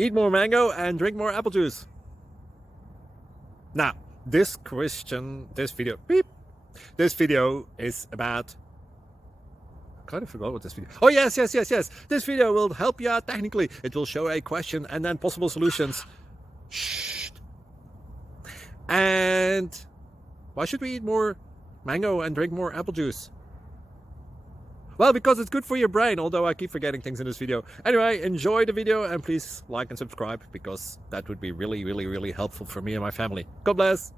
Eat more mango and drink more apple juice. Now, this video is about, I kind of forgot what this video. Oh, yes. This video will help you out technically. It will show a question and then possible solutions. Shh. And why should we eat more mango and drink more apple juice? Well, because it's good for your brain, although I keep forgetting things in this video. Anyway, enjoy the video and please like and subscribe, because that would be really helpful for me and my family. God bless!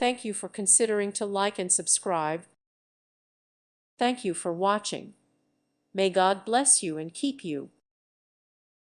Thank you for considering to like and subscribe. Thank you for watching. May God bless you and keep you.